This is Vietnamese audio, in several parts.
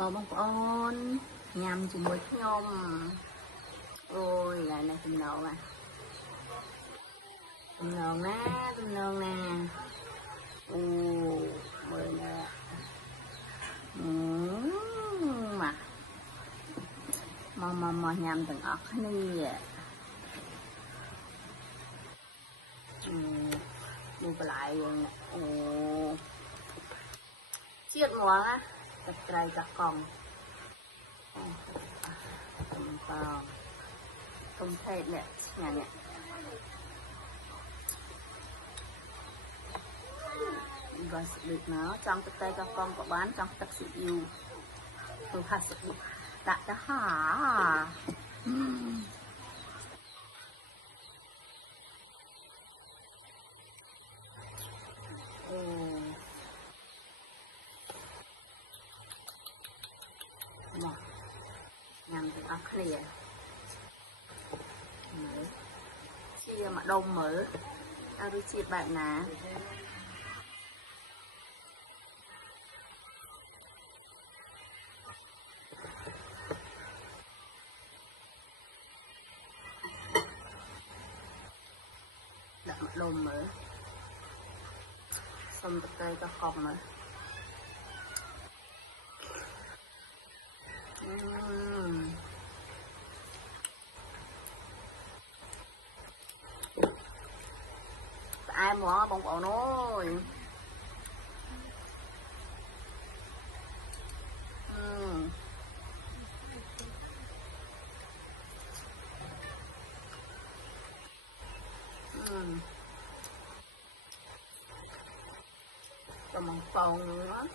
Bông ôn nhằm chỉ một nhom ôi lại này thịt nộn à, thịt nộn nè, thịt nộn nè, ô mười nè, mà nhằm từng ớt này mua lại nè, ô chiết ngoan á, đặt trai đặt con không thể nè nhà nè và sự được nó trong cái tay các con có bán trong tất sự yêu tôi thật sự được đặt đó hả nhằm từ ốc này chia mà đông mở ăn với chia bạn nè đặt mặt đông mở xong từ cây cho con mở ai mua bông ổ nôi còn một phần nữa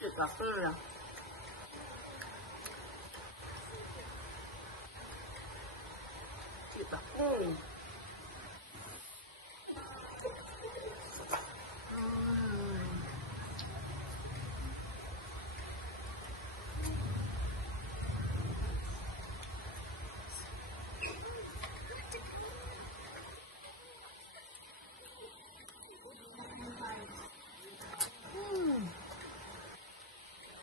được cà phê rồi được cà phê